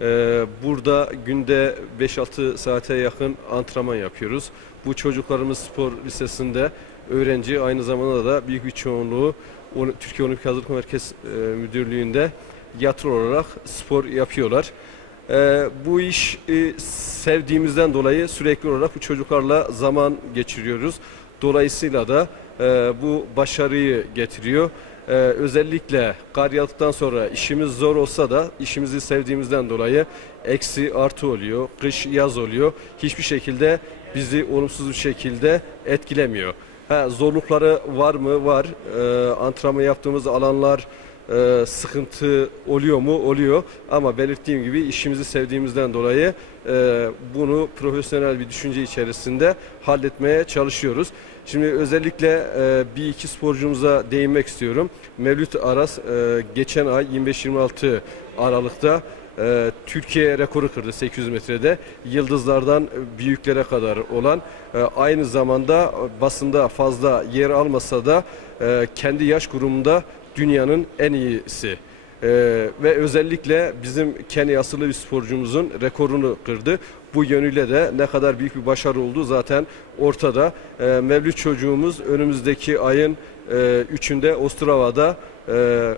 Ee, burada günde 5-6 saate yakın antrenman yapıyoruz. Bu çocuklarımız spor lisesinde öğrenci aynı zamanda da büyük bir çoğunluğu Türkiye Olimpik Hazırlık Merkez e, Müdürlüğü'nde yatır olarak spor yapıyorlar. Ee, bu iş e, sevdiğimizden dolayı sürekli olarak bu çocuklarla zaman geçiriyoruz. Dolayısıyla da e, bu başarıyı getiriyor. Ee, özellikle kar yağdıktan sonra işimiz zor olsa da işimizi sevdiğimizden dolayı eksi artı oluyor, kış yaz oluyor. Hiçbir şekilde bizi olumsuz bir şekilde etkilemiyor. Ha, zorlukları var mı? Var. Ee, antrenman yaptığımız alanlar e, sıkıntı oluyor mu? Oluyor. Ama belirttiğim gibi işimizi sevdiğimizden dolayı e, bunu profesyonel bir düşünce içerisinde halletmeye çalışıyoruz. Şimdi özellikle e, bir iki sporcumuza değinmek istiyorum. Mevlüt Aras e, geçen ay 25-26 Aralık'ta e, Türkiye rekoru kırdı 800 metrede. Yıldızlardan büyüklere kadar olan e, aynı zamanda basında fazla yer almasa da e, kendi yaş grubunda dünyanın en iyisi. Ee, ve özellikle bizim Kenya asıllı bir sporcumuzun rekorunu kırdı. Bu yönüyle de ne kadar büyük bir başarı olduğu zaten ortada. Ee, Mevlüt çocuğumuz önümüzdeki ayın e, 3'ünde Ostrava'da e,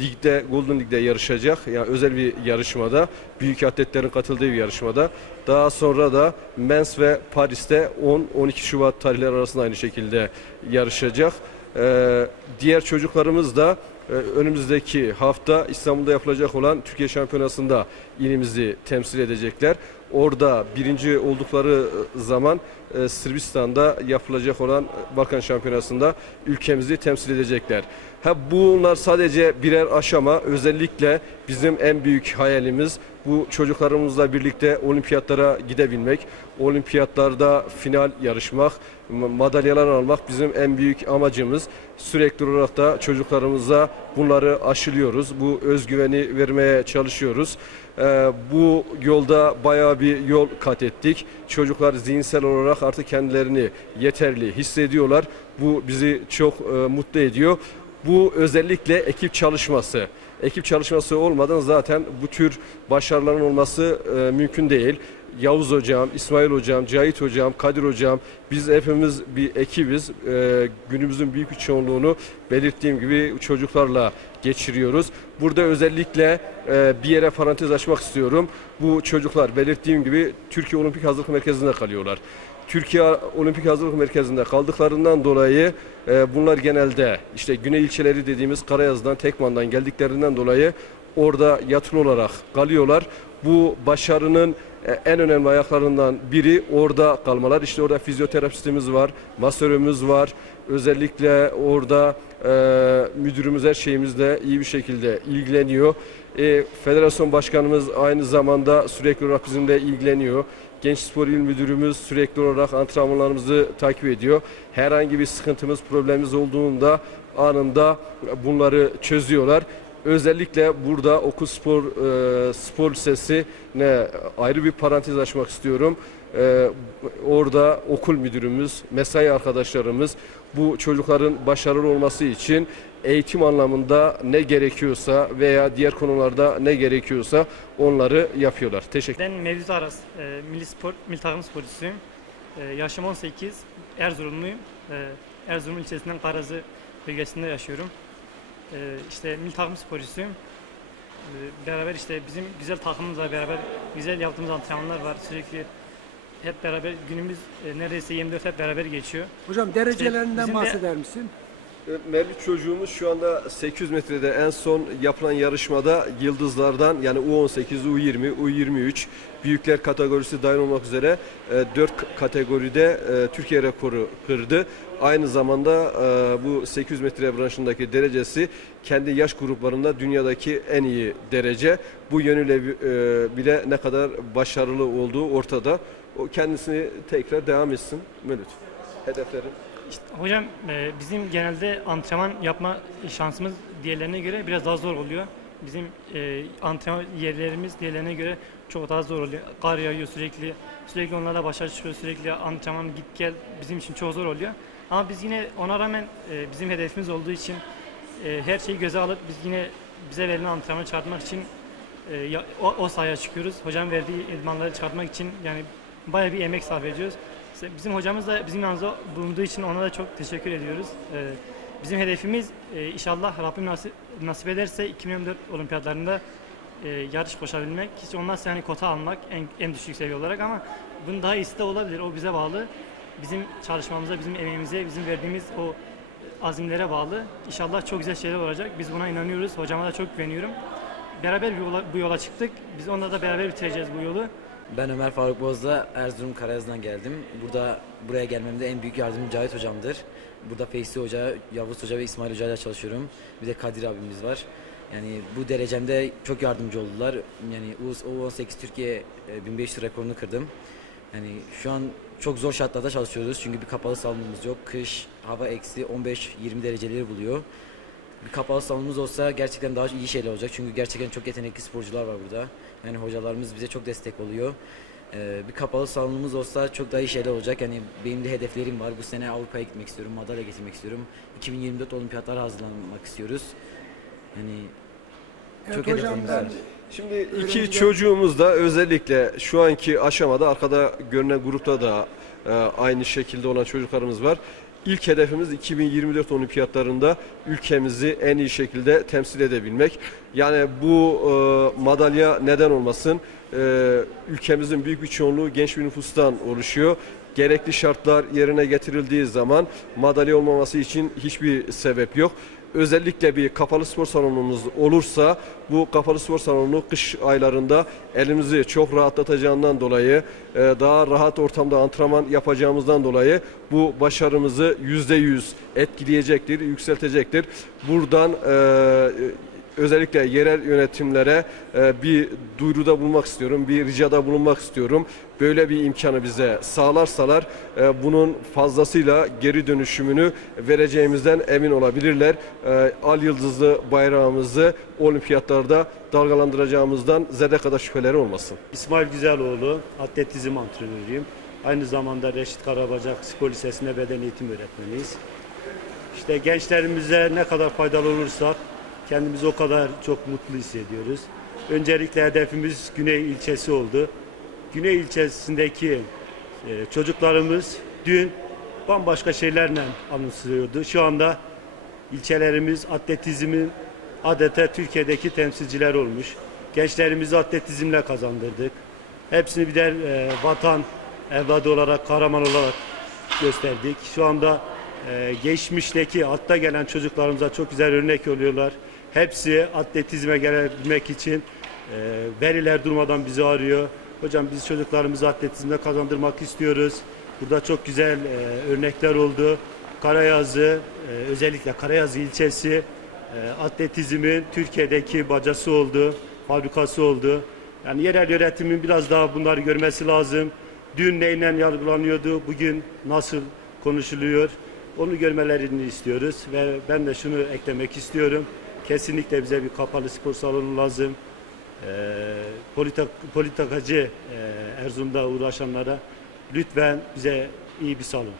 ligde Golden Lig'de yarışacak. Yani özel bir yarışmada, büyük atletlerin katıldığı bir yarışmada. Daha sonra da Mens ve Paris'te 10-12 Şubat tarihleri arasında aynı şekilde yarışacak. Ee, diğer çocuklarımız da e, önümüzdeki hafta İstanbul'da yapılacak olan Türkiye Şampiyonası'nda ilimizi temsil edecekler. Orada birinci oldukları e, zaman e, Sırbistan'da yapılacak olan Balkan Şampiyonası'nda ülkemizi temsil edecekler. Ha bunlar sadece birer aşama. Özellikle bizim en büyük hayalimiz bu çocuklarımızla birlikte olimpiyatlara gidebilmek. Olimpiyatlarda final yarışmak, ma- madalyalar almak bizim en büyük amacımız. Sürekli olarak da çocuklarımıza bunları aşılıyoruz. Bu özgüveni vermeye çalışıyoruz. Ee, bu yolda bayağı bir yol kat ettik. Çocuklar zihinsel olarak artık kendilerini yeterli hissediyorlar. Bu bizi çok e, mutlu ediyor. Bu özellikle ekip çalışması. Ekip çalışması olmadan zaten bu tür başarıların olması e, mümkün değil. Yavuz hocam, İsmail hocam, Cahit hocam, Kadir hocam biz hepimiz bir ekibiz. E, günümüzün büyük bir çoğunluğunu belirttiğim gibi çocuklarla geçiriyoruz. Burada özellikle e, bir yere parantez açmak istiyorum. Bu çocuklar belirttiğim gibi Türkiye Olimpik Hazırlık Merkezi'nde kalıyorlar. Türkiye Olimpik Hazırlık Merkezi'nde kaldıklarından dolayı e, bunlar genelde işte güney ilçeleri dediğimiz Karayaz'dan, Tekman'dan geldiklerinden dolayı orada yatılı olarak kalıyorlar. Bu başarının en önemli ayaklarından biri orada kalmalar. İşte orada fizyoterapistimiz var, masörümüz var. Özellikle orada e, müdürümüz her şeyimizle iyi bir şekilde ilgileniyor. E, federasyon başkanımız aynı zamanda sürekli olarak bizimle ilgileniyor. Genç Spor İl Müdürümüz sürekli olarak antrenmanlarımızı takip ediyor. Herhangi bir sıkıntımız, problemimiz olduğunda anında bunları çözüyorlar. Özellikle burada Okul Spor e, Spor Lisesi ne ayrı bir parantez açmak istiyorum. E, orada okul müdürümüz, mesai arkadaşlarımız bu çocukların başarılı olması için eğitim anlamında ne gerekiyorsa veya diğer konularda ne gerekiyorsa onları yapıyorlar. Teşekkür Ben Mevlüt Aras, e, milli spor, milli takım sporcusuyum. E, yaşım 18, Erzurumluyum. E, Erzurum ilçesinden Karazı bölgesinde yaşıyorum. E, işte milli takım sporcusuyum. E, beraber işte bizim güzel takımımızla beraber güzel yaptığımız antrenmanlar var. Sürekli hep beraber günümüz e, neredeyse 24 hep beraber geçiyor. Hocam derecelerinden bizim de- bahseder misin? Mevlüt çocuğumuz şu anda 800 metrede en son yapılan yarışmada yıldızlardan yani U18, U20, U23 büyükler kategorisi dahil olmak üzere 4 kategoride e, Türkiye rekoru kırdı. Aynı zamanda e, bu 800 metre branşındaki derecesi kendi yaş gruplarında dünyadaki en iyi derece. Bu yönüyle e, bile ne kadar başarılı olduğu ortada. O kendisini tekrar devam etsin Mevlüt. Hedeflerin. İşte hocam e, bizim genelde antrenman yapma şansımız diğerlerine göre biraz daha zor oluyor. Bizim e, antrenman yerlerimiz diğerlerine göre çok daha zor oluyor. Kar yağıyor sürekli, sürekli onlarla başa çıkıyor, sürekli antrenman git gel bizim için çok zor oluyor. Ama biz yine ona rağmen e, bizim hedefimiz olduğu için e, her şeyi göze alıp biz yine bize verilen antrenmanı çıkartmak için e, o, o sahaya çıkıyoruz. Hocam verdiği idmanları çıkartmak için yani bayağı bir emek sarf ediyoruz. Bizim hocamız da bizim yanımızda bulunduğu için ona da çok teşekkür ediyoruz. E, bizim hedefimiz e, inşallah Rabbim nasip, ederse 2024 olimpiyatlarında e, yarış koşabilmek. Hiç olmazsa yani kota almak en, en düşük seviye olarak ama bunun daha iyisi de olabilir. O bize bağlı. Bizim çalışmamıza, bizim emeğimize, bizim verdiğimiz o azimlere bağlı. İnşallah çok güzel şeyler olacak. Biz buna inanıyoruz. Hocama da çok güveniyorum. Beraber bir yola, bu yola çıktık. Biz onunla da beraber bitireceğiz bu yolu. Ben Ömer Faruk Bozda, Erzurum Karayaz'dan geldim. Burada buraya gelmemde en büyük yardımcım Cahit hocamdır. Burada Feysi Hoca, Yavuz Hoca ve İsmail Hoca ile çalışıyorum. Bir de Kadir abimiz var. Yani bu derecemde çok yardımcı oldular. Yani U18 Türkiye e, 1500 rekorunu kırdım. Yani şu an çok zor şartlarda çalışıyoruz çünkü bir kapalı salonumuz yok. Kış, hava eksi 15-20 dereceleri buluyor. Bir kapalı salonumuz olsa gerçekten daha iyi şeyler olacak. Çünkü gerçekten çok yetenekli sporcular var burada. Yani hocalarımız bize çok destek oluyor. Ee, bir kapalı salonumuz olsa çok daha iyi şeyler olacak. Yani benim de hedeflerim var. Bu sene Avrupa'ya gitmek istiyorum, madalya getirmek istiyorum. 2024 olimpiyatlara hazırlanmak istiyoruz. Yani Evet Çok hedeflerimiz var. Şimdi iki çocuğumuz da özellikle şu anki aşamada arkada görünen grupta da e, aynı şekilde olan çocuklarımız var. İlk hedefimiz 2024 olimpiyatlarında ülkemizi en iyi şekilde temsil edebilmek. Yani bu e, madalya neden olmasın? E, ülkemizin büyük bir çoğunluğu genç bir nüfustan oluşuyor. Gerekli şartlar yerine getirildiği zaman madalya olmaması için hiçbir sebep yok özellikle bir kapalı spor salonumuz olursa bu kapalı spor salonu kış aylarında elimizi çok rahatlatacağından dolayı e, daha rahat ortamda antrenman yapacağımızdan dolayı bu başarımızı yüzde yüz etkileyecektir, yükseltecektir. Buradan e, özellikle yerel yönetimlere e, bir duyuruda bulunmak istiyorum, bir ricada bulunmak istiyorum. Böyle bir imkanı bize sağlarsalar e, bunun fazlasıyla geri dönüşümünü vereceğimizden emin olabilirler. E, Al yıldızlı bayrağımızı olimpiyatlarda dalgalandıracağımızdan zerre kadar şüpheleri olmasın. İsmail Güzeloğlu, atletizm antrenörüyüm. Aynı zamanda Reşit Karabacak Spor Lisesi'nde beden eğitim öğretmeniyiz. İşte gençlerimize ne kadar faydalı olursak kendimizi o kadar çok mutlu hissediyoruz. Öncelikle hedefimiz Güney ilçesi oldu. Güney ilçesindeki e, çocuklarımız dün bambaşka şeylerle anımsıyordu. Şu anda ilçelerimiz atletizmin adeta Türkiye'deki temsilciler olmuş. Gençlerimizi atletizmle kazandırdık. Hepsini birer e, vatan evladı olarak, kahraman olarak gösterdik. Şu anda e, geçmişteki atta gelen çocuklarımıza çok güzel örnek oluyorlar. Hepsi atletizme gelebilmek için e, veriler durmadan bizi arıyor. Hocam biz çocuklarımızı atletizmde kazandırmak istiyoruz. Burada çok güzel e, örnekler oldu. Karayazı, e, özellikle Karayazı ilçesi e, atletizmin Türkiye'deki bacası oldu, fabrikası oldu. Yani yerel yönetimin biraz daha bunları görmesi lazım. Dün neyle yargılanıyordu, bugün nasıl konuşuluyor? Onu görmelerini istiyoruz ve ben de şunu eklemek istiyorum. Kesinlikle bize bir kapalı spor salonu lazım. Ee, politik, politikacı e, Erzurum'da uğraşanlara lütfen bize iyi bir salon.